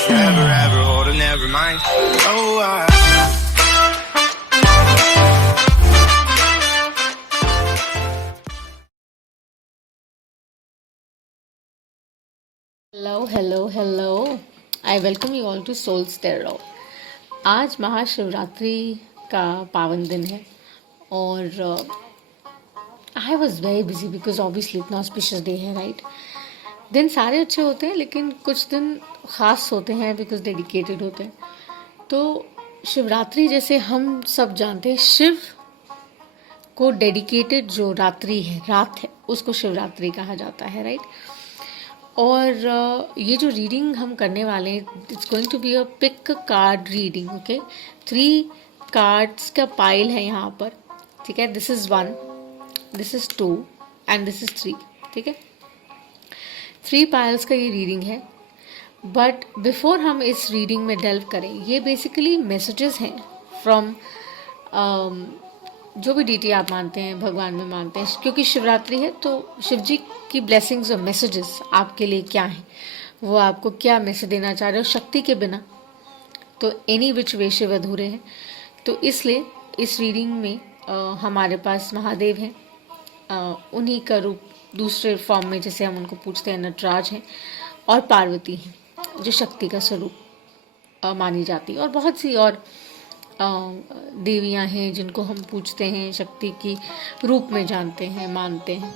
forever, ever hold a never mind. Oh, hello hello hello. I welcome you all to Souls Tarot. आज महाशिवरात्रि का पावन दिन है और I was very busy because obviously इतना auspicious day है, right. दिन सारे अच्छे होते हैं लेकिन कुछ दिन ख़ास होते हैं बिकॉज डेडिकेटेड होते हैं। तो शिवरात्रि जैसे हम सब जानते हैं, शिव को डेडिकेटेड जो रात्रि है, रात है, उसको शिवरात्रि कहा जाता है, राइट। और ये जो रीडिंग हम करने वाले हैं, it's going to be a pick card reading, okay. 3 cards का पाइल है यहाँ पर, ठीक है। This is 1, this is 2 and this is 3, ठीक है। 3 पाइल्स का ये रीडिंग है। बट बिफोर हम इस रीडिंग में डेल्व करें, ये बेसिकली मैसेजेस हैं फ्रॉम जो भी डीटी आप मानते हैं, भगवान में मानते हैं, क्योंकि शिवरात्रि है तो शिव जी की ब्लेसिंग्स और मैसेजेस आपके लिए क्या हैं, वो आपको क्या मैसेज देना चाह रहे हो। शक्ति के बिना तो एनी विच वे शिव अधूरे हैं। तो इसलिए इस रीडिंग में हमारे पास महादेव हैं, उन्हीं का रूप दूसरे फॉर्म में जैसे हम उनको पूछते हैं नटराज हैं, और पार्वती हैं जो शक्ति का स्वरूप मानी जाती है, और बहुत सी और देवियां हैं जिनको हम पूछते हैं, शक्ति की रूप में जानते हैं, मानते हैं।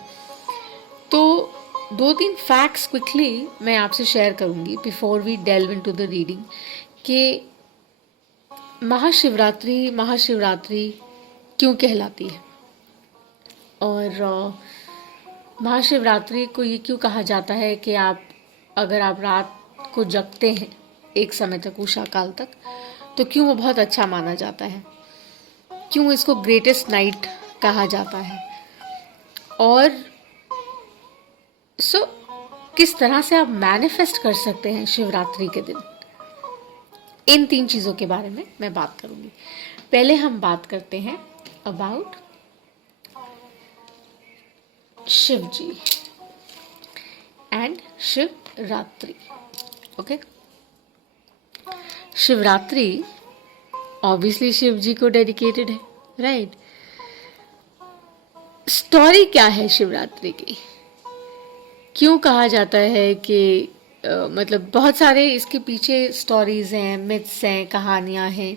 तो 2-3 फैक्ट्स क्विकली मैं आपसे शेयर करूंगी before we delve into the reading कि महाशिवरात्रि क्यों कहलाती है, और महाशिवरात्रि को ये क्यों कहा जाता है कि अगर आप रात को जगते हैं एक समय तक, उषा काल तक, तो क्यों वो बहुत अच्छा माना जाता है, क्यों इसको ग्रेटेस्ट नाइट कहा जाता है, और किस तरह से आप मैनिफेस्ट कर सकते हैं शिवरात्रि के दिन। इन 3 चीज़ों के बारे में मैं बात करूंगी। पहले हम बात करते हैं about Shiv ji and Shivratri, okay. Shivratri obviously Shiv ji को डेडिकेटेड है, राइट। स्टोरी क्या है शिवरात्रि की, क्यों कहा जाता है कि मतलब बहुत सारे इसके पीछे स्टोरीज हैं, मिथ्स हैं, कहानियां हैं।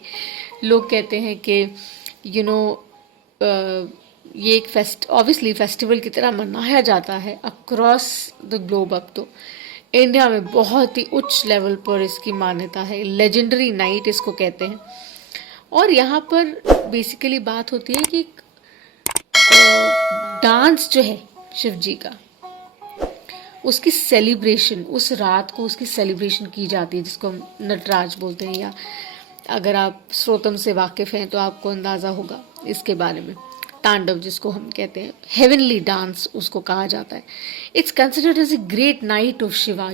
लोग कहते हैं कि ये एक ऑब्वियसली फेस्टिवल की तरह मनाया जाता है अक्रॉस द ग्लोब। अब तो इंडिया में बहुत ही उच्च लेवल पर इसकी मान्यता है, लेजेंडरी नाइट इसको कहते हैं। और यहाँ पर बेसिकली बात होती है कि डांस जो है शिव जी का, उसकी सेलिब्रेशन, उस रात को उसकी सेलिब्रेशन की जाती है, जिसको हम नटराज बोलते हैं, या अगर आप श्रोतम से वाकिफ हैं तो आपको अंदाज़ा होगा इसके बारे में। तांडव जिसको हम कहते हैं, हेवनली डांस उसको कहा जाता है। It's considered as a great night of Shiva,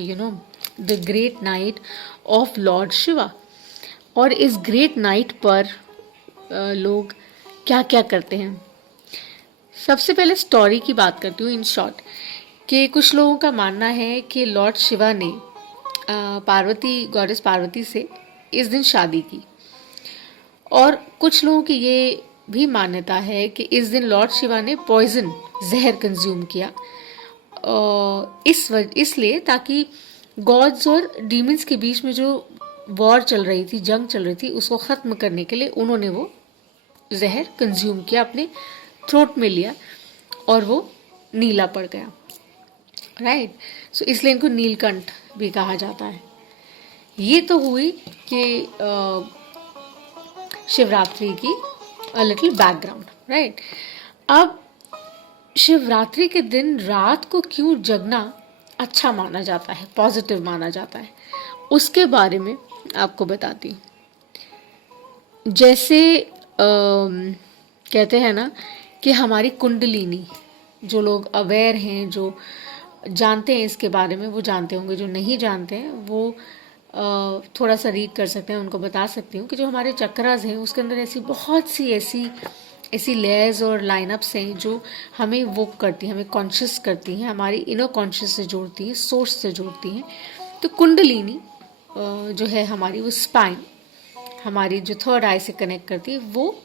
the great night of lord Shiva. और इस ग्रेट नाइट पर लोग क्या क्या करते हैं। सबसे पहले स्टोरी की बात करती हूँ इन शॉर्ट, कि कुछ लोगों का मानना है कि लॉर्ड शिवा ने गॉडेस पार्वती से इस दिन शादी की, और कुछ लोगों की ये भी मान्यता है कि इस दिन लॉर्ड शिवा ने पॉइजन, जहर कंज्यूम किया, इसलिए ताकि गॉड्स और डीमंस के बीच में जो वॉर चल रही थी, जंग चल रही थी, उसको ख़त्म करने के लिए उन्होंने वो जहर कंज्यूम किया, अपने थ्रोट में लिया, और वो नीला पड़ गया, राइट। सो इसलिए इनको नीलकंठ भी कहा जाता है। ये तो हुई कि शिवरात्रि की अ लिटिल बैकग्राउंड, राइट। अब शिवरात्रि के दिन रात को क्यों जगना अच्छा माना जाता है, पॉजिटिव माना जाता है, उसके बारे में आपको बताती हूँ। जैसे कहते हैं ना कि हमारी कुंडलिनी, जो लोग अवेयर हैं, जो जानते हैं इसके बारे में, वो जानते होंगे, जो नहीं जानते हैं वो थोड़ा सा रीड कर सकते हैं। उनको बता सकती हूँ कि जो हमारे चक्रास हैं उसके अंदर ऐसी बहुत सी ऐसी लेयर्स और लाइनअप्स हैं जो हमें वो करती हैं, हमें कॉन्शियस करती हैं, हमारी इनर कॉन्शियस से जोड़ती हैं, सोर्स से जोड़ती हैं। तो कुंडलिनी जो है हमारी वो स्पाइन, हमारी जो थर्ड आई से कनेक्ट करती है, वो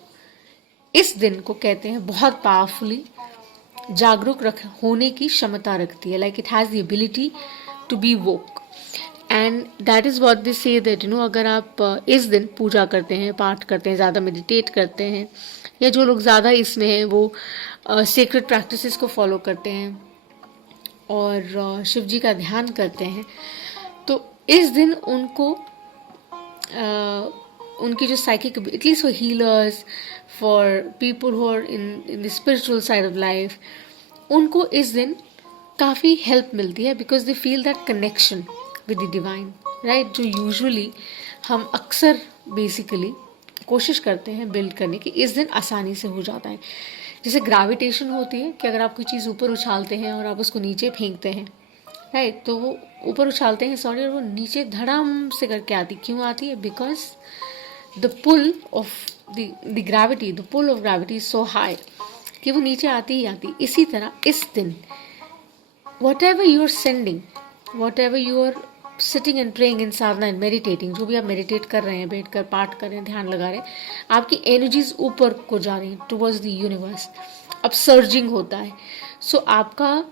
इस दिन को कहते हैं बहुत पावरफुली जागरूक होने की क्षमता रखती है. Like it has the ability to be woke. And that is what they say that अगर आप इस दिन पूजा करते हैं, पाठ करते हैं, ज़्यादा मेडिटेट करते हैं, या जो लोग ज़्यादा इसमें हैं वो सीक्रेट प्रैक्टिसेस को फॉलो करते हैं और शिव जी का ध्यान करते हैं, तो इस दिन उनको उनकी जो psychic, at least for healers, for people who are in the spiritual side of life, उनको इस दिन काफ़ी हेल्प मिलती है because they feel that connection with the divine, right. जो यूजुअली हम अक्सर बेसिकली कोशिश करते हैं बिल्ड करने की, इस दिन आसानी से हो जाता है. जैसे ग्रेविटेशन होती है कि अगर आप कोई चीज़ ऊपर उछालते हैं और आप उसको नीचे फेंकते हैं, राइट, तो वो ऊपर उछालते हैं सॉरी, और वो नीचे धड़ाम से करके आती. क्यों आती है? Because the pull of the gravity, the pull of gravity is so high कि वो नीचे आती ही आती. इसी तरह इस दिन whatever you are sending, whatever you are sitting and praying in sadhana and meditating, जो भी आप मेडिटेट कर रहे हैं, बैठ कर पाठ कर रहे हैं, ध्यान लगा रहे हैं, आपकी एनर्जीज ऊपर को जा रही हैं टुवर्ड्स द यूनिवर्स. अब सर्जिंग होता है. सो आपका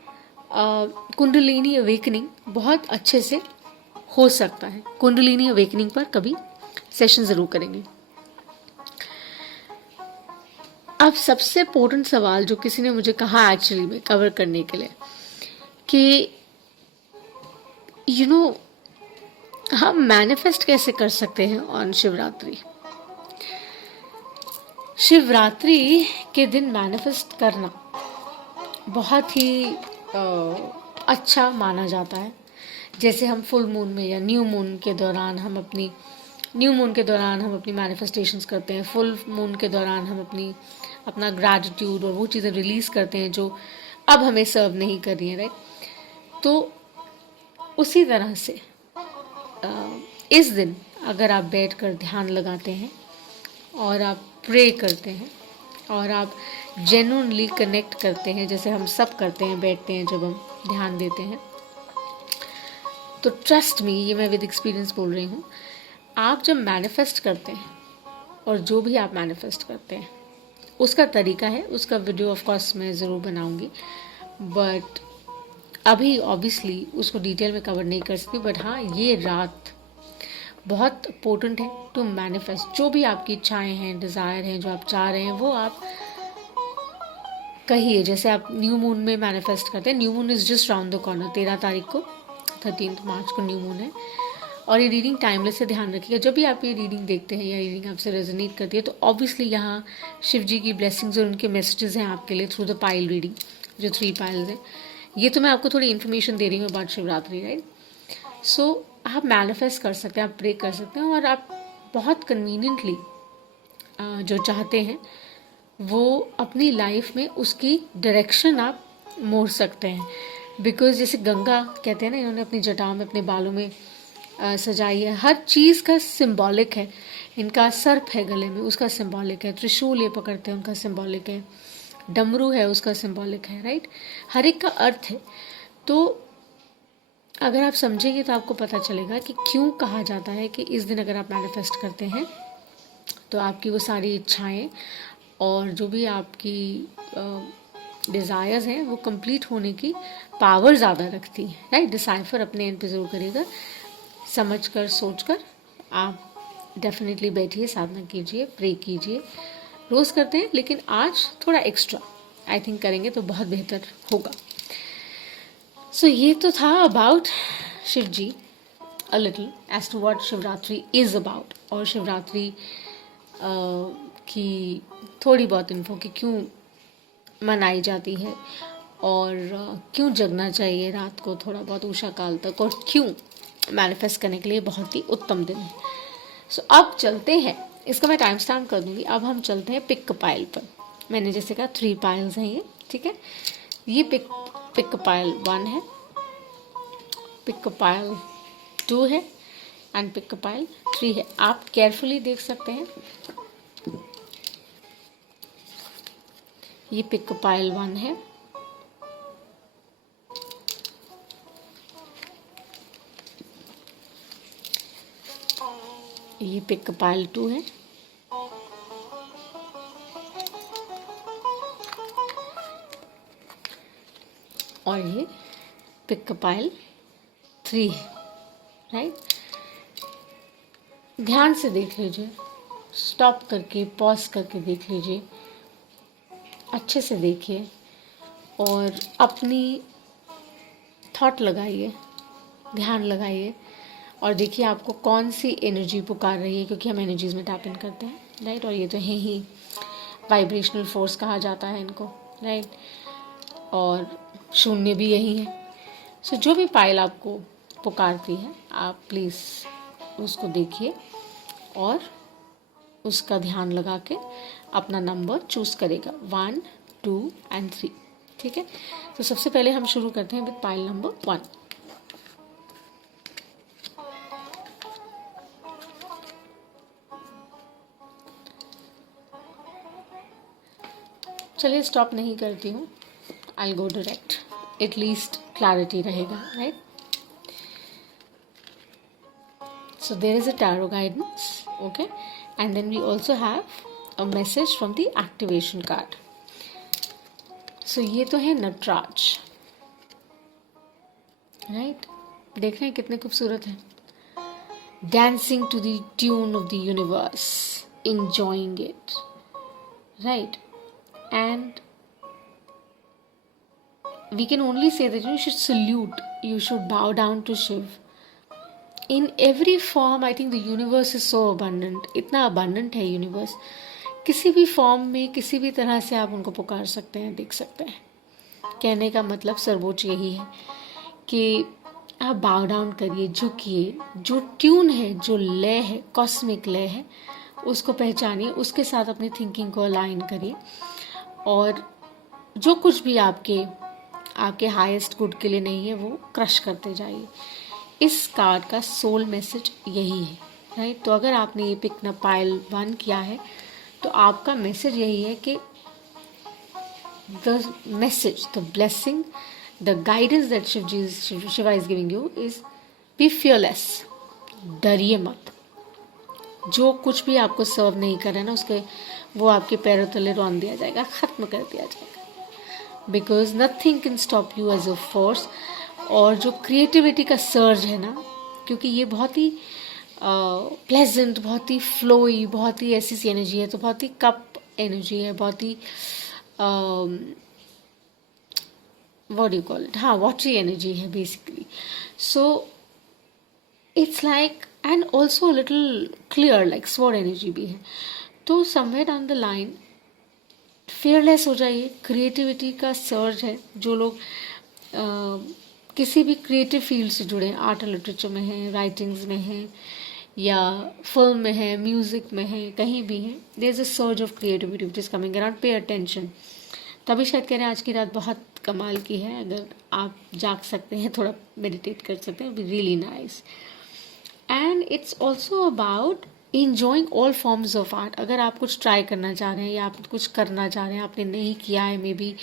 कुंडलिनी अवेकनिंग बहुत अच्छे से हो सकता है. कुंडलिनी अवेकनिंग पर कभी सेशन ज़रूर करेंगे. अब सबसे इम्पोर्टेंट सवाल जो किसी ने मुझे कहा एक्चुअली में कवर करने के लिए कि हम मैनिफेस्ट कैसे कर सकते हैं ऑन शिवरात्रि. शिवरात्रि के दिन मैनिफेस्ट करना बहुत ही अच्छा माना जाता है. जैसे हम फुल मून में या न्यू मून के दौरान हम अपनी मैनिफेस्टेशंस करते हैं. फुल मून के दौरान हम अपना ग्रैटिट्यूड और वो चीज़ें रिलीज़ करते हैं जो अब हमें सर्व नहीं कर रही हैं, राइट. तो उसी तरह से इस दिन अगर आप बैठकर ध्यान लगाते हैं और आप प्रे करते हैं और आप जेन्युइनली कनेक्ट करते हैं, जैसे हम सब करते हैं, बैठते हैं जब हम ध्यान देते हैं, तो ट्रस्ट मी, ये मैं विद एक्सपीरियंस बोल रही हूँ, आप जब मैनिफेस्ट करते हैं और जो भी आप मैनिफेस्ट करते हैं उसका तरीका है, उसका वीडियो ऑफ कोर्स मैं ज़रूर बनाऊँगी, बट अभी ऑब्वियसली उसको डिटेल में कवर नहीं कर सकती. बट हाँ, ये रात बहुत पोटेंट है टू मैनिफेस्ट. जो भी आपकी इच्छाएं हैं, डिज़ायर हैं, जो आप चाह रहे हैं, वो आप कहिए. जैसे आप न्यू मून में मैनिफेस्ट करते हैं, new moon is just round the corner. 13 तारीख को, 13 मार्च को न्यू मून है. और ये रीडिंग टाइमलेस से ध्यान रखिएगा. जब भी आप ये रीडिंग देखते हैं या रीडिंग आपसे रेजोनेट करती है, तो ऑब्वियसली यहाँ शिव जी की ब्लेसिंग्स और उनके मैसेजेस हैं आपके लिए थ्रू द पाइल रीडिंग, जो 3 पाइल्स हैं. ये तो मैं आपको थोड़ी इन्फॉर्मेशन दे रही हूँ अबाउट शिवरात्रि, राइट. सो आप मैनिफेस्ट कर सकते हैं, आप प्रे कर सकते हैं, और आप बहुत कन्वीनियंटली जो चाहते हैं वो अपनी लाइफ में उसकी डायरेक्शन आप मोड़ सकते हैं. बिकॉज जैसे गंगा कहते हैं ना, इन्होंने अपनी जटाओं में, अपने बालों में सजाई है. हर चीज़ का सिंबॉलिक है. इनका सर्प है गले में, उसका सिंबॉलिक है. त्रिशूल ये पकड़ते हैं, उनका सिंबॉलिक है. डमरू है, उसका सिंबॉलिक है, राइट. हर एक का अर्थ है. तो अगर आप समझेंगे तो आपको पता चलेगा कि क्यों कहा जाता है कि इस दिन अगर आप मैनिफेस्ट करते हैं तो आपकी वो सारी इच्छाएं और जो भी आपकी डिज़ायर्स हैं वो कंप्लीट होने की पावर ज़्यादा रखती है, राइट. डिसाइफर अपने एंड पे ज़रूर करिएगा, समझ कर सोच कर आप डेफिनेटली बैठिए, साधना कीजिए, प्रे कीजिए. रोज़ करते हैं लेकिन आज थोड़ा एक्स्ट्रा आई थिंक करेंगे तो बहुत बेहतर होगा. सो ये तो था about Shiv ji, a little as to what Shivratri is about, और शिवरात्रि की थोड़ी बहुत इन्फो कि क्यों मनाई जाती है और क्यों जगना चाहिए रात को थोड़ा बहुत उषा काल तक, और क्यों मैनिफेस्ट करने के लिए बहुत ही उत्तम दिन है. सो अब चलते हैं, इसका मैं टाइम स्टैम्प कर दूँगी. अब हम चलते हैं पिक पाइल पर. मैंने जैसे कहा 3 पाइल्स हैं ये, ठीक है. ये पिक पाइल 1 है, पिक पाइल 2 है एंड पिक पाइल 3 है. आप केयरफुली देख सकते हैं. ये पिक पाइल 1 है, ये पिक पाइल 2 है। और ये पिक पाइल 3 है, राइट। ध्यान से देख लीजिए, स्टॉप करके पॉज करके देख लीजिए, अच्छे से देखिए और अपनी थॉट लगाइए, ध्यान लगाइए और देखिए आपको कौन सी एनर्जी पुकार रही है, क्योंकि हम एनर्जीज में टैप इन करते हैं, राइट। और ये तो है ही वाइब्रेशनल फोर्स कहा जाता है इनको, राइट। और शून्य भी यही है। सो जो भी पाइल आपको पुकारती है, आप प्लीज़ उसको देखिए और उसका ध्यान लगा के अपना नंबर चूज करेगा 1, 2 and 3, ठीक है। तो सबसे पहले हम शुरू करते हैं विद पाइल नंबर 1। चलिए स्टॉप नहीं करती हूँ, आई गो डायरेक्ट, एटलीस्ट क्लैरिटी रहेगा, right. So there is a tarot guidance, okay, and then we also have a message from the activation card. So ये तो है नटराज, राइट। देख रहे हैं कितने खूबसूरत हैं। Dancing to the tune of the universe, enjoying it, right. And we can only say that you should salute, you should bow down to Shiv. In every form, I think the universe is so abundant, इतना abundant है universe, किसी भी form में किसी भी तरह से आप उनको पुकार सकते हैं, देख सकते हैं। कहने का मतलब सर्वोच्च यही है कि आप बाव डाउन करिए, झुकिए, जो ट्यून है, जो लय है, कॉस्मिक लय है, उसको पहचानिए, उसके साथ अपनी थिंकिंग को अलाइन करिए और जो कुछ भी आपके हाईएस्ट गुड के लिए नहीं है वो क्रश करते जाइए। इस कार्ड का सोल मैसेज यही है, राइट। तो अगर आपने ये पिक न पाइल 1 किया है तो आपका मैसेज यही है कि the message, the blessing, the guidance that Shiva is giving you is be fearless, डरिए मत। जो कुछ भी आपको सर्व नहीं कर रहा है ना, उसके वो आपके पैरों तले रौंद दिया जाएगा, ख़त्म कर दिया जाएगा, because nothing can stop you as a force. और जो क्रिएटिविटी का सर्ज है ना, क्योंकि ये बहुत ही प्लेजेंट, बहुत ही फ्लोई, बहुत ही ऐसी सी एनर्जी है, तो बहुत ही कप एनर्जी है, बहुत ही what do you call it, हाँ, वाटरी एनर्जी है basically. So it's like, and also little clear, like sword energy भी है। तो somewhere down the line fearless हो जाइए, क्रिएटिविटी का सर्ज है। जो लोग किसी भी क्रिएटिव फील्ड से जुड़े हैं, आर्ट एंड लिटरेचर में हैं, राइटिंग्स में हैं, या फिल्म में है, म्यूज़िक में है, कहीं भी है, there is a surge of creativity which is coming around, pay attention. तभी शायद कह रहे हैं आज की रात बहुत कमाल की है, अगर आप जाग सकते हैं, थोड़ा मेडिटेट कर सकते हैं, be really nice. And it's also about enjoying all forms of art. अगर आप कुछ ट्राई करना चाह रहे हैं या आप कुछ करना चाह रहे हैं, आपने नहीं किया है, maybe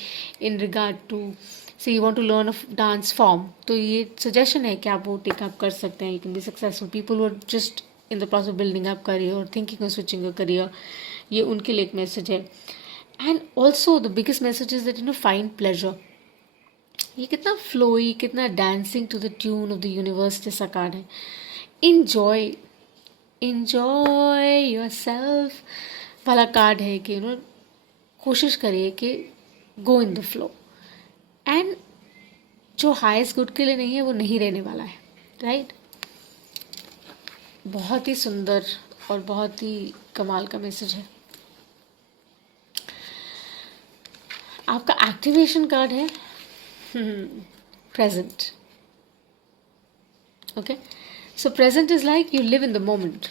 in regard to say you want to learn a dance form, तो ये सजेशन है कि आप वो टेक अप कर सकते हैं। You can be successful. People who are just in the process of building up career और thinking of switching your career, ये उनके लिए एक मैसेज है। And also the biggest message is that you know find pleasure. ये कितना flowy, कितना dancing to the tune of the universe जैसा कार्ड है। इंजॉय योर सेल्फ वाला कार्ड है कि यू नो कोशिश करिए कि go in the flow. And जो हाईएस्ट गुड के लिए नहीं है वो नहीं रहने वाला है, राइट। बहुत ही सुंदर और बहुत ही कमाल का मैसेज है। आपका एक्टिवेशन कार्ड है present, okay. So present is like you live in the moment.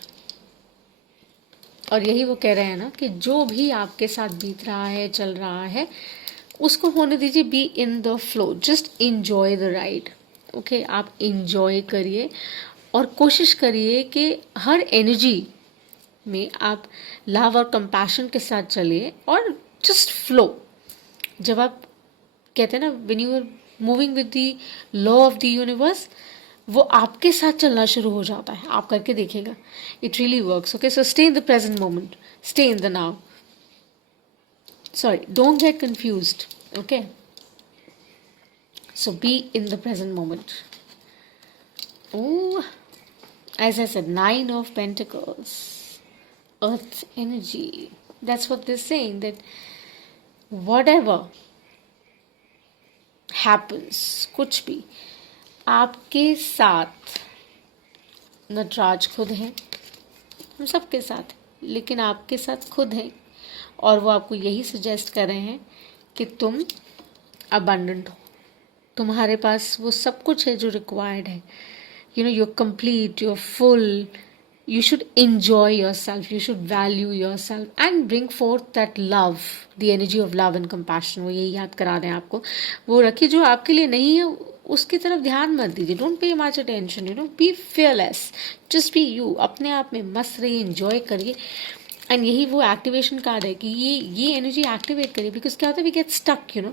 और यही वो कह रहे हैं ना कि जो भी आपके साथ बीत रहा है, चल रहा है, उसको होने दीजिए, be in the flow, just enjoy the ride, okay. आप इंजॉय करिए और कोशिश करिए कि हर एनर्जी में आप लव और कंपैशन के साथ चलिए और जस्ट फ्लो। जब आप कहते हैं ना, when you are moving with the law of the universe, वो आपके साथ चलना शुरू हो जाता है. आप करके देखिएगा. It really works. Okay, so stay in the present moment, stay in the now. Sorry, don't get confused. Okay, so be in the present moment. Oh, as I said, 9 of Pentacles, earth energy. That's what they're saying, that whatever happens, कुछ भी आपके साथ नटराज खुद हैं. हम सबके साथ, लेकिन आपके साथ खुद हैं. और वो आपको यही सजेस्ट कर रहे हैं कि तुम अबंडेंट हो. तुम्हारे पास वो सब कुछ है जो रिक्वायर्ड है. You know, you are complete, you are full. You should enjoy yourself, you should value yourself and bring forth that love, the energy of love and compassion. वो यही याद करा रहे हैं आपको. वो रखिए, जो आपके लिए नहीं है उसकी तरफ ध्यान मत दीजिए. Don't pay much attention, you know, be fearless, just be you. अपने आप में मस्त रहिए, एंजॉय करिए. एंड यही वो एक्टिवेशन कार्ड है कि ये एनर्जी एक्टिवेट करिए. बिकॉज क्या होता है, we get stuck, you know,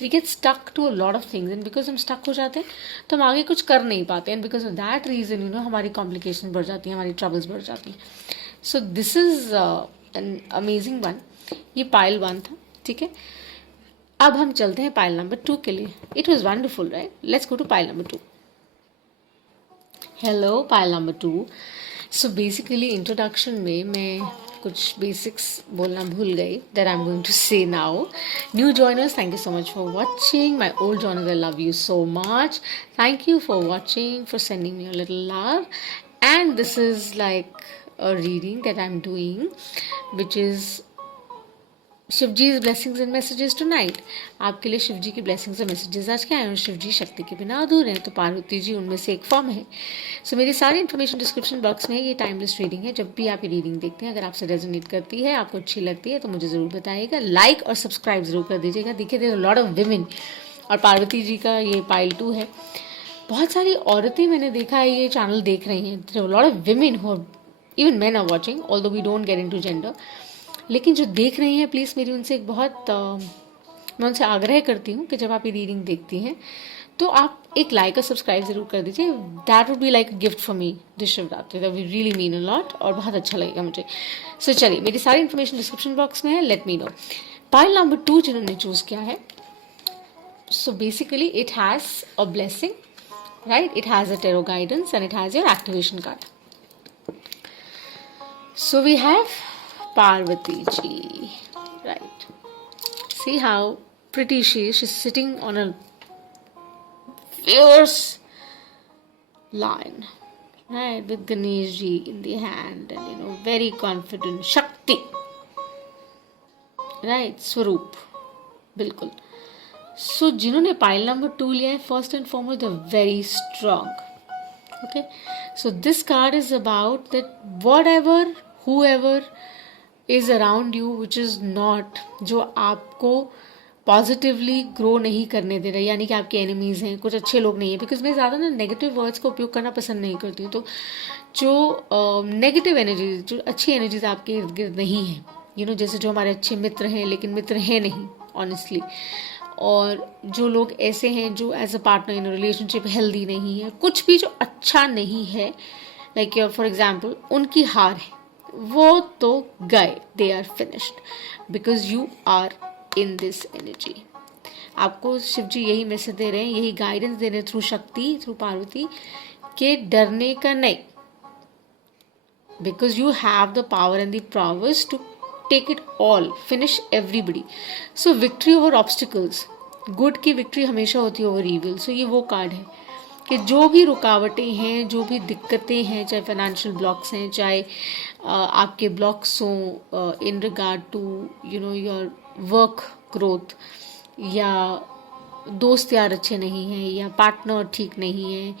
we get stuck to a lot of things. And because हम स्टक हो जाते हैं तो हम आगे कुछ कर नहीं पाते. And because of that reason, you know, हमारी कॉम्प्लिकेशन बढ़ जाती हैं, हमारी ट्रबल्स बढ़ जाती हैं. So this is an amazing one. ये पाइल 1 था. ठीक है, अब हम चलते हैं पाइल नंबर 2 के लिए. It was wonderful, right? Let's go to pile number 2. Hello, pile number 2. So basically introduction में मैं कुछ बेसिक्स बोलना भूल गई, that I'm going to say now. New joiners, thank you so much for watching. My old joiners, I love you so much. Thank you for watching, for sending me a little love. And this is like a reading that I'm doing, which is Shivji's blessings and messages tonight. आपके लिए शिवजी की blessings और messages आज के आए हैं. शिवजी शक्ति के बिना अधूरे हैं, तो पार्वती जी उनमें से एक फॉर्म है. सो मेरी सारी इन्फॉर्मेशन डिस्क्रिप्शन बॉक्स में है. ये टाइमलेस रीडिंग है. जब भी आप ये रीडिंग देखते हैं, अगर आपसे रेजोनेट करती है, आपको अच्छी लगती है, तो मुझे ज़रूर बताइएगा. लाइक और सब्सक्राइब जरूर कर दीजिएगा. देखिए, देयर लॉट ऑफ विमेन, और पार्वती जी का ये पाइल 2 है. बहुत सारी औरतें मैंने देखा है ये चैनल देख रही हैं. There lot of women who even men are watching, although we don't get into gender. लेकिन जो देख रही हैं, प्लीज़ मेरी उनसे एक बहुत मैं उनसे आग्रह करती हूँ कि जब आप ये रीडिंग देखती हैं तो आप एक लाइक और सब्सक्राइब ज़रूर कर दीजिए. That would be like a gift for me this Shivratri. That will really mean a lot, और बहुत अच्छा लगेगा मुझे. सो चलिए, मेरी सारी इन्फॉर्मेशन डिस्क्रिप्शन बॉक्स में है. Let me know. Pile number 2 जिन्होंने चूज़ किया है, so basically it has a blessing, right? It has a tarot guidance and it has your activation card. So we have Parvati ji, right? See how pretty she is. She's sitting on a fierce lion, right? With Ganesh ji in the hand, and you know, very confident. Shakti, right? Swaroop, बिल्कुल. So जिन्होंने pile number 2 लिया है, first and foremost, they're very strong. Okay, so this card is about that whatever, whoever is around you which is not, जो आपको positively grow नहीं करने दे रहे, यानी कि आपके एनिमीज़ हैं, कुछ अच्छे लोग नहीं हैं. बिकॉज मैं ज़्यादा ना नेगेटिव वर्ड्स का उपयोग करना पसंद नहीं करती हूँ. तो जो नेगेटिव एनर्जीज, जो अच्छी एनर्जीज आपके इर्द गिर्द नहीं हैं, यू नो, जैसे जो हमारे अच्छे मित्र हैं लेकिन मित्र हैं नहीं ऑनेस्टली, और जो लोग ऐसे हैं जो as a partner in relationship healthy नहीं है, कुछ भी जो अच्छा नहीं है, लाइक फॉर एग्जाम्पल उनकी हार है, वो तो गए. They are finished because you are in this energy. आपको शिव जी यही मैसेज दे रहे हैं, यही गाइडेंस दे रहे हैं थ्रू शक्ति, थ्रू पार्वती, के डरने का नहीं. Because you have the power and the prowess to take it all, finish everybody. So victory over obstacles, good की विक्ट्री हमेशा होती है ओवर ईविल. सो ये वो कार्ड है कि जो भी रुकावटें हैं, जो भी दिक्कतें हैं, चाहे फाइनेंशियल ब्लॉक्स हैं, चाहे आपके ब्लॉक्स हों in regard to you know your work growth, या दोस्त यार अच्छे नहीं हैं, या पार्टनर ठीक नहीं है,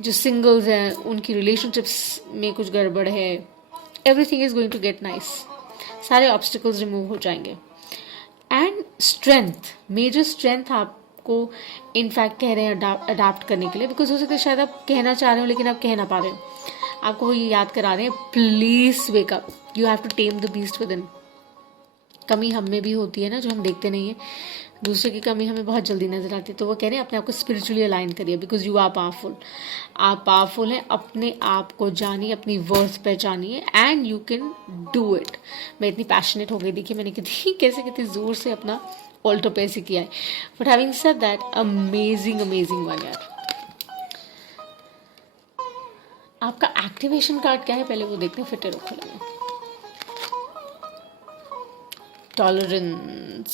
जो सिंगल्स हैं उनकी रिलेशनशिप्स में कुछ गड़बड़ है, everything is going to get nice. सारे ऑब्स्टिकल्स रिमूव हो जाएंगे. एंड स्ट्रेंथ, मेजर स्ट्रेंथ आपको इनफैक्ट कह रहे हैं अडाप्ट करने के लिए. बिकॉज हो सकता है शायद आप कहना चाह रहे हो लेकिन आप कह ना पा रहे हो. आपको वो ये याद करा रहे हैं, please wake up, you have to tame the beast within. कमी हम में भी होती है ना, जो हम देखते नहीं है. दूसरे की कमी हमें बहुत जल्दी नजर आती है, तो वो कह रहे हैं अपने आप को स्पिरिचुअली अलाइन करिए, बिकॉज यू आर पावरफुल। आप पावरफुल हैं, अपने आप को जानिए, अपनी वर्थ पहचानिए, and you can do it. मैं इतनी पैशनेट हो गई, देखिए मैंने कितनी ज़ोर से अपना ऑल्टो पे से किया है। But having said that, amazing amazing one यार। आपका एक्टिवेशन कार्ड क्या है, पहले वो देखते हैं, फिर टेरो खोलेंगे। Tolerance.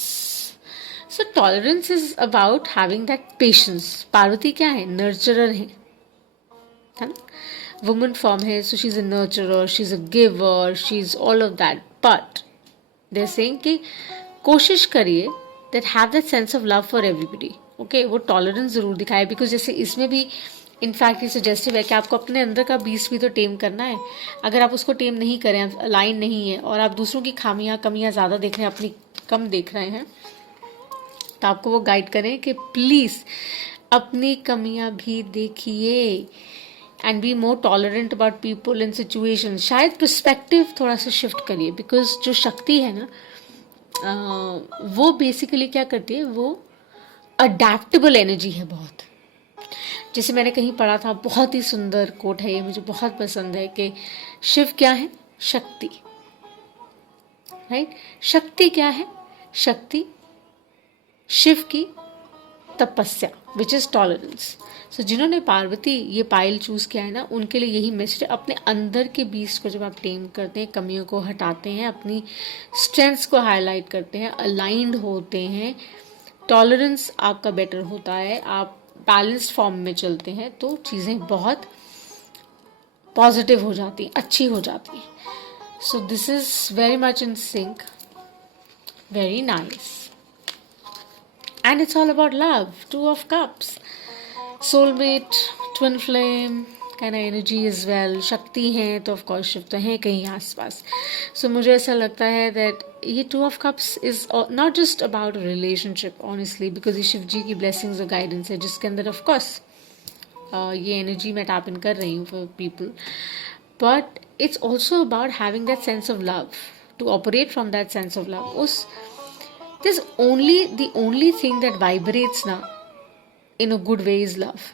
So tolerance is about having that patience. Parvati क्या है, नर्चरर है ना, वुमन फॉर्म है, so she is a nurturer, she is a giver, she is all of that. But they are saying कि कोशिश करिए that have that sense of love for everybody. Okay, वो tolerance जरूर दिखाए, because जैसे इसमें भी इनफैक्ट ये सजेस्टिव है कि आपको अपने अंदर का बीस्ट भी तो टेम करना है। अगर आप उसको टेम नहीं करें, अलाइन नहीं है, और आप दूसरों की खामियां कमियां ज़्यादा देख रहे हैं, अपनी कम देख रहे हैं, तो आपको वो गाइड करें कि प्लीज़ अपनी कमियां भी देखिए, and be more tolerant about people and situation. शायद पर्सपेक्टिव थोड़ा सा शिफ्ट करिए, बिकॉज जो शक्ति है ना, वो बेसिकली क्या करती है, वो अडेप्टेबल एनर्जी है बहुत। जैसे मैंने कहीं पढ़ा था, बहुत ही सुंदर कोट है ये, मुझे बहुत पसंद है, कि शिव क्या है, शक्ति, राइट। शक्ति क्या है, शक्ति शिव की तपस्या, विच इज टॉलरेंस। सो जिन्होंने पार्वती ये पायल चूज किया है ना, उनके लिए यही मैसेज है, अपने अंदर के बीस्ट को जब आप टेम करते हैं, कमियों को हटाते हैं, अपनी स्ट्रेंथ्स को हाईलाइट करते हैं, अलाइंड होते हैं, टॉलरेंस आपका बेटर होता है, आप बैलेंस्ड फॉर्म में चलते हैं, तो चीज़ें बहुत पॉजिटिव हो जाती हैं, अच्छी हो जाती हैं। So this is very much in sync, very nice, and it's all about love. 2 of Cups, soulmate, twin flame kind of energy as well। शक्ति है तो ऑफकोर्स शिव तो है कहीं आसपास। सो मुझे ऐसा लगता है दैट ये 2 of Cups is not just about relationship honestly, because ये शिव जी की ब्लेसिंग्स और गाइडेंस है, जिसके अंदर ऑफकोर्स ये एनर्जी मैं टैप इन कर रही हूँ for people, but it's also about having that sense of love, to operate from that sense of love. उस this only the only thing that vibrates ना in a good way is love।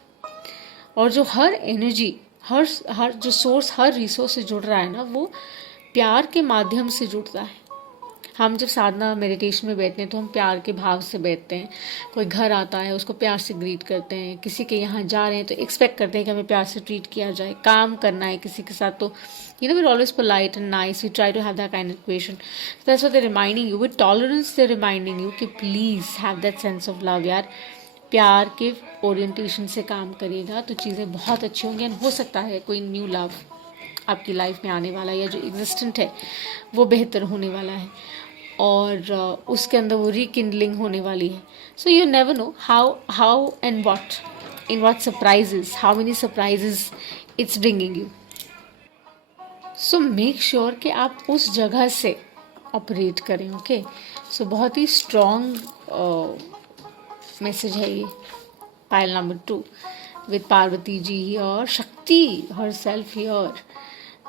और जो हर energy, हर जो source, हर resource से जुड़ रहा है ना, वो प्यार के माध्यम से जुड़ता है। हम जब साधना मेडिटेशन में बैठते हैं तो हम प्यार के भाव से बैठते हैं। कोई घर आता है, उसको प्यार से ग्रीट करते हैं, किसी के यहाँ जा रहे हैं तो एक्सपेक्ट करते हैं कि हमें प्यार से ट्रीट किया जाए, काम करना है किसी के साथ तो we're always polite and nice, we try to have that kind of equation। So that's what they're reminding you, with tolerance they're reminding you कि please have that sense of love यार, प्यार के ओरिएंटेशन से काम करिएगा तो चीज़ें बहुत अच्छी होंगी, एंड हो सकता है कोई न्यू लव आपकी लाइफ में आने वाला है, या जो एग्जिस्टेंट है वो बेहतर होने वाला है, और उसके अंदर वो रिकिंडलिंग होने वाली है। So you never know how and what in what surprises, how many surprises it's bringing you. So make sure कि आप उस जगह से ऑपरेट करें। ओके, सो बहुत ही स्ट्रॉन्ग मैसेज है ये pile number 2, with Parvati ji और Shakti herself here,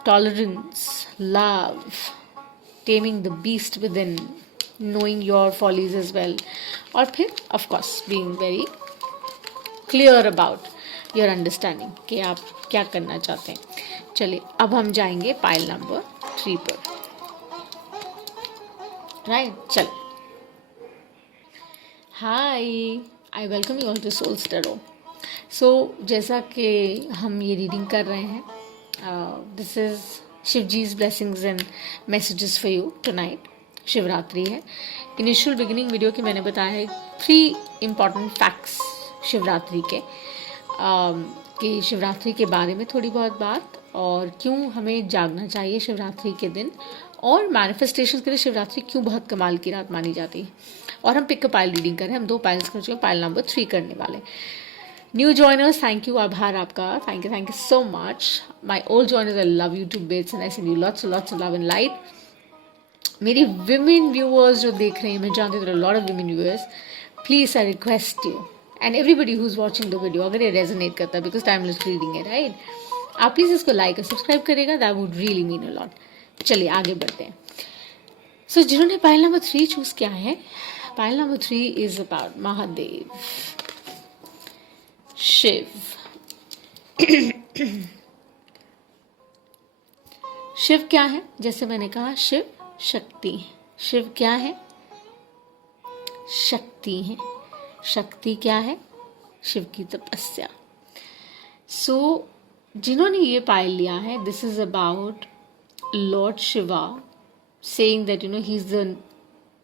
tolerance, love, taming the beast within, knowing your follies as well, और फिर of course being very clear about your understanding कि आप क्या करना चाहते हैं। चलिए अब हम जाएंगे पायल नंबर 3 पर, राइट। चलो, hi, I welcome you all to Souls Tarot. So जैसा कि हम ये रीडिंग कर रहे हैं, this is Shiv ji's blessings and messages for you tonight. Shivratri है। इनिशियल बिगिनिंग वीडियो के मैंने बताया है 3 इम्पॉर्टेंट फैक्ट्स शिवरात्रि के, कि शिवरात्रि के बारे में थोड़ी बहुत बात, और क्यों हमें जागना चाहिए शिवरात्रि के दिन, और मैनिफेस्टेशन के लिए शिवरात्रि क्यों बहुत कमाल की रात मानी जाती है। और हम पिक पायल रीडिंग कर रहे हैं, हम 2 पायल्स कर चुके हैं, पायल नंबर 3 करने वाले। न्यू जॉइनर्स, थैंक यू, आभार आपका, thank you so much. My old joiners, I love you to bits and I send you lots of love and light. मेरी विमेन व्यूअर्स जो देख रहे हैं, मैं जानती हूँ lot of women viewers, please I request you and everybody who is watching the video, अगर ये रेजोनेट करता है, बिकॉज टाइमलेस रीडिंग है, राइट, आप प्लीज़ इसको लाइक और सब्सक्राइब करेगा, that would really mean a lot. चलिए आगे बढ़ते हैं। सो जिन्होंने पायल नंबर 3 चूज़ किया है, Pile number 3 is about Mahadev, Shiv. Shiv क्या है? जैसे मैंने कहा, शिव शक्ति है. शिव क्या है? शक्ति है. शक्ति क्या है? शिव की तपस्या. सो जिन्होंने ये पायल लिया है, this is about Lord Shiva saying that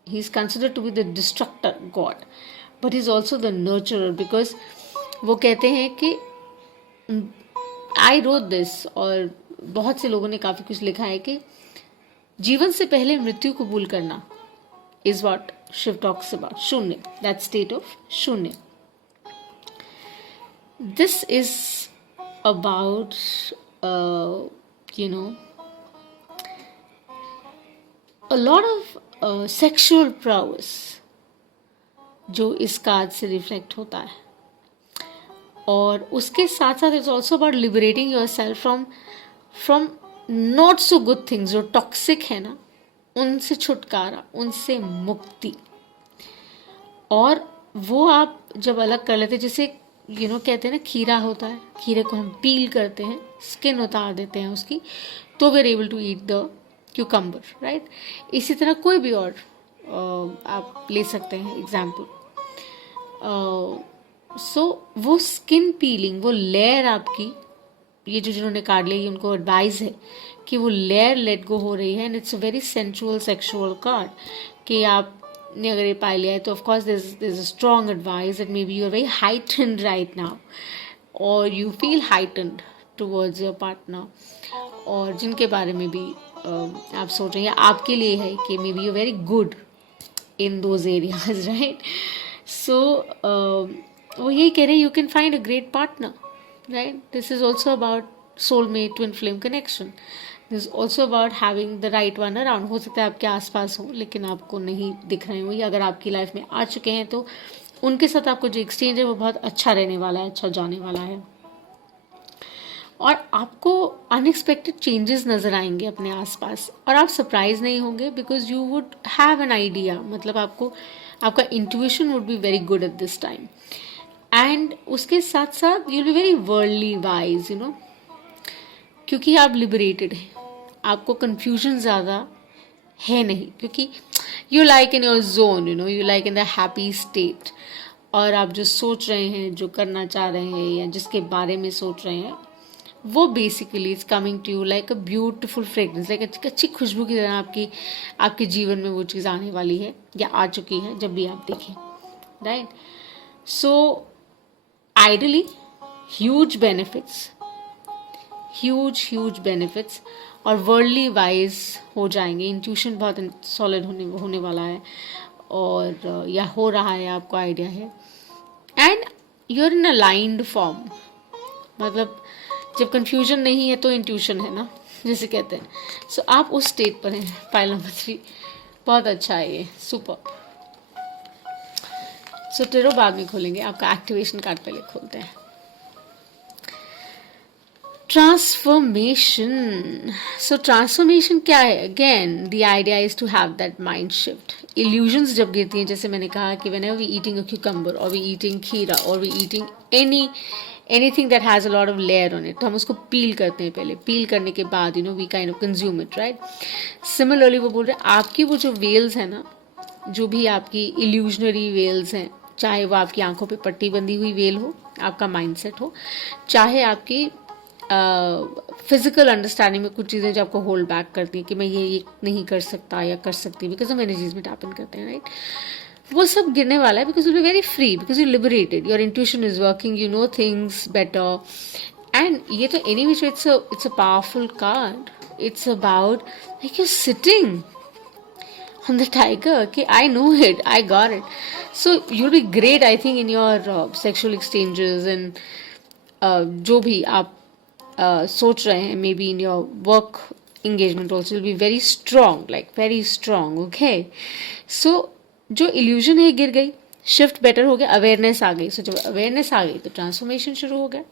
he is considered to be the destructor god, but he is also the nurturer, because वो कहते हैं कि I wrote this, और बहुत से लोगों ने काफ़ी कुछ लिखा है कि जीवन से पहले मृत्यु कबूल करना is what Shiv talks about. शून्य, that state of शून्य. This is about a lot of sexual prowess जो इस कार्ड से रिफ्लेक्ट होता है. और उसके साथ साथ it's also about liberating your self from not so good things, जो टॉक्सिक है ना, उनसे छुटकारा, उनसे मुक्ति. और वो आप जब अलग कर लेते, जैसे कहते हैं ना, खीरा होता है, खीरे को हम पील करते हैं, स्किन उतार देते हैं उसकी, तो we are able to eat the cucumber, right. इसी तरह कोई भी और आप ले सकते हैं एग्जाम्पल. सो वो स्किन पीलिंग, वो लेयर आपकी, ये जो जिन्होंने कार्ड ली, उनको एडवाइस है कि वो लेयर लेट गो हो रही है. And it's a very sensual sexual card कि आपने अगर ये पाई लिया है तो of course there is a strong advice that maybe you are very heightened right now, और you feel heightened towards your partner, और जिनके बारे में भी आप सोच रहे हैं, आपके लिए है कि maybe you very good in those areas, right. So वो यही कह रहे हैं, you can find a great partner, right. This is also about soulmate, twin flame connection. This is also about having the right one around. हो सकता है आपके आसपास हो लेकिन आपको नहीं दिख रहे हो, या अगर आपकी लाइफ में आ चुके हैं तो उनके साथ आपको जो एक्सचेंज है वो बहुत अच्छा रहने वाला है, अच्छा जाने वाला है. और आपको अनएक्सपेक्टेड चेंजेस नज़र आएंगे अपने आसपास, और आप सरप्राइज नहीं होंगे, because you would have an idea. मतलब आपका intuition would be very good at this time. And उसके साथ साथ you will be very worldly wise, क्योंकि आप लिबरेटेड हैं, आपको कन्फ्यूजन ज़्यादा है नहीं, क्योंकि you like in your zone, you like in the happy state. और आप जो सोच रहे हैं, जो करना चाह रहे हैं, या जिसके बारे में सोच रहे हैं, वो basically it's coming to you like a beautiful fragrance, like अच्छी खुशबू की तरह आपके जीवन में वो चीज़ आने वाली है, या आ चुकी है जब भी आप देखें, राइट. सो आइडली ह्यूज बेनिफिट्स और वर्ल्डली वाइज हो जाएंगे. इंट्यूशन बहुत सॉलिड होने वाला है, और या हो रहा है, आपको आइडिया है. And you are in a lined form, मतलब जब कंफ्यूजन नहीं है तो इंट्यूशन है ना, जैसे कहते हैं. सो आप उस स्टेट पर हैं. पाइल नंबर 3 बहुत अच्छा है ये, सुपर. सो टेरो बाद में खोलेंगे, आपका एक्टिवेशन कार्ड पहले खोलते हैं. ट्रांसफॉर्मेशन. सो ट्रांसफॉर्मेशन क्या है? Again the idea is to have that mind shift. Illusions जब गिरती हैं, जैसे मैंने कहा कि whenever we eating a cucumber, और वी ईटिंग खीरा, और we eating anything that has a lot of layer on it, तो हम उसको पील करते हैं. पहले पील करने के बाद we kind of consume it, right. Similarly वो बोल रहे हैं, आपकी वो जो वेल्स है ना, जो भी आपकी इल्यूजनरी वेल्स हैं, चाहे वो आपकी आंखों पे पट्टी बंधी हुई वेल हो, आपका माइंडसेट हो, चाहे आपकी फिजिकल अंडरस्टैंडिंग में कुछ चीज़ें जो आपको होल्ड बैक करती हैं कि मैं ये नहीं कर सकता या कर सकती, बिकॉज हम एनर्जीज में टैप इन करते हैं, राइट. वो सब गिरने वाला है, because you be very free, because you liberated, your intuition is working, you know things better. And ये तो any which it's a powerful card. It's about like you sitting on the tiger. Okay, I know it, I got it. So you'll be great, I think, in your sexual exchanges and जो भी आप सोच रहे हैं, maybe in your work engagement also will be very strong, like very strong. Okay, so जो illusion है गिर गई, shift better हो गया, awareness आ गई. So जब awareness आ गई तो transformation शुरू हो गया.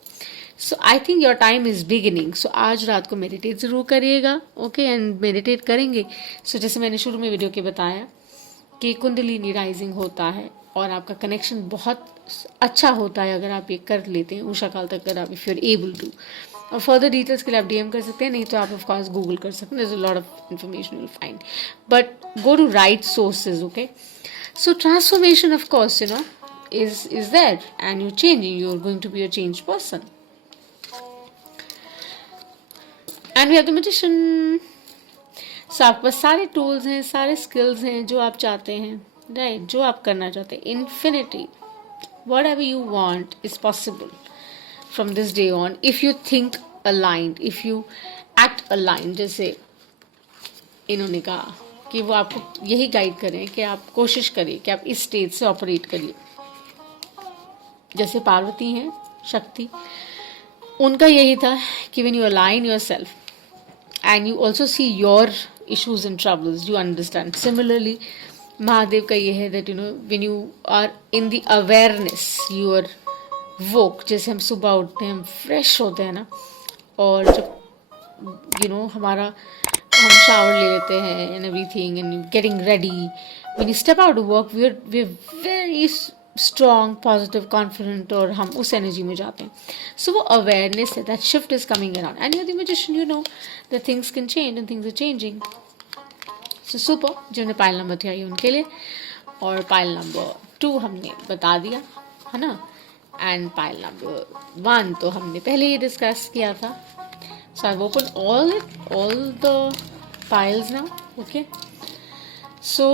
So I think your time is beginning. So आज रात को मेडिटेट ज़रूर करिएगा, ओके, एंड मेडिटेट करेंगे. सो जैसे मैंने शुरू में वीडियो के बताया कि कुंडलिनी राइजिंग होता है और आपका कनेक्शन बहुत अच्छा होता है अगर आप ये कर लेते हैं उषा काल तक, अगर आप if you are able to. और फर्दर डिटेल्स के लिए आप डीएम कर सकते हैं, नहीं तो आप ऑफ कोर्स गूगल कर सकते हैं, there is a lot of information you will find, but go to right sources, okay. So transformation, of course, is there, and you're changing. You're going to be a changed person. And we have the magician. So आपके पास सारे tools हैं, सारे skills हैं जो आप चाहते हैं, right? जो आप करना चाहते हैं. Infinity. Whatever you want is possible from this day on. If you think aligned, if you act aligned, जैसे इन्होंने कहा कि वो आपको यही गाइड करें कि आप कोशिश करिए कि आप इस स्टेज से ऑपरेट करिए। जैसे पार्वती हैं, शक्ति, उनका यही था कि when you align yourself and you also see your issues and troubles, you understand. Similarly Mahadev का ये है that when you are in the awareness, you are woke. जैसे हम सुबह उठते हैं, हम फ्रेश होते हैं ना, और जब हमारा हम शावर ले लेते हैं and everything and getting ready, when you step out to work we are very strong, positive, confident, और हम उस एनर्जी में जाते हैं। सो वो अवेयरनेस है, that shift is coming around and you are the magician, you know that things can change and things are changing. So super, जिन्होंने pile number 3 आई उनके लिए, और पायल नंबर 2 हमने बता दिया है ना, एंड पायल नंबर 1 तो हमने पहले ही डिस्कस किया था। So I've opened all the piles now, okay? So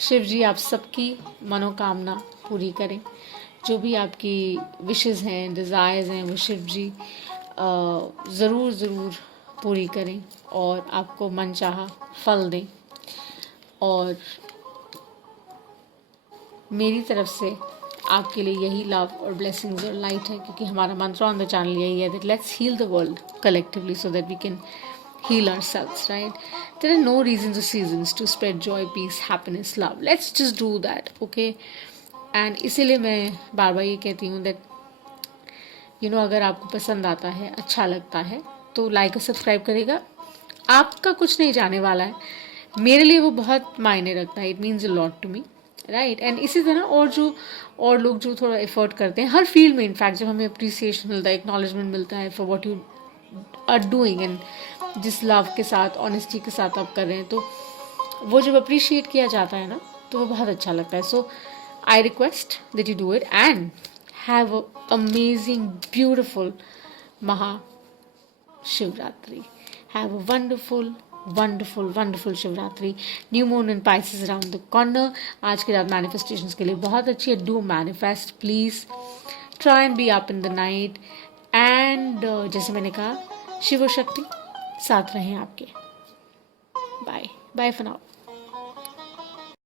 Shiv जी आप सबकी मनोकामना पूरी करें, जो भी आपकी विशेस हैं, डिज़ायर्स हैं, वो शिव जी ज़रूर पूरी करें और आपको मनचाहा फल दें। और मेरी तरफ से आपके लिए यही लव और ब्लेसिंग्स और लाइट है, क्योंकि हमारा मंत्र ऑन द चैनल यही है that let's heal the world collectively so that we can heal ourselves, right? There are no reasons or seasons to spread joy, peace, happiness, love. Let's just do that, okay? And इसीलिए मैं बार बार ये कहती हूँ that अगर आपको पसंद आता है, अच्छा लगता है, तो लाइक और सब्सक्राइब करेगा। आपका कुछ नहीं जाने वाला है, मेरे लिए वो बहुत मायने रखता है। It means a lot to me, right? And इसी तरह और लोग जो थोड़ा एफर्ट करते हैं हर फील्ड में, इनफैक्ट जब हमें अप्रिसिएशन मिलता है, एक्नॉलेजमेंट मिलता है for what you are doing, and जिस लव के साथ, ऑनेस्टी के साथ आप कर रहे हैं, तो वो जब अप्रिशिएट किया जाता है ना, तो वो बहुत अच्छा लगता है। So I request that you do it and have a amazing beautiful Mahashivratri. Have a wonderful Shivratri. New moon in Pisces around the corner. आज की रात मैनिफेस्टेशंस के लिए बहुत अच्छी है। Do manifest please, try and be up in the night, and जैसे मैंने कहा, शिव और शक्ति साथ रहें आपके। Bye for now.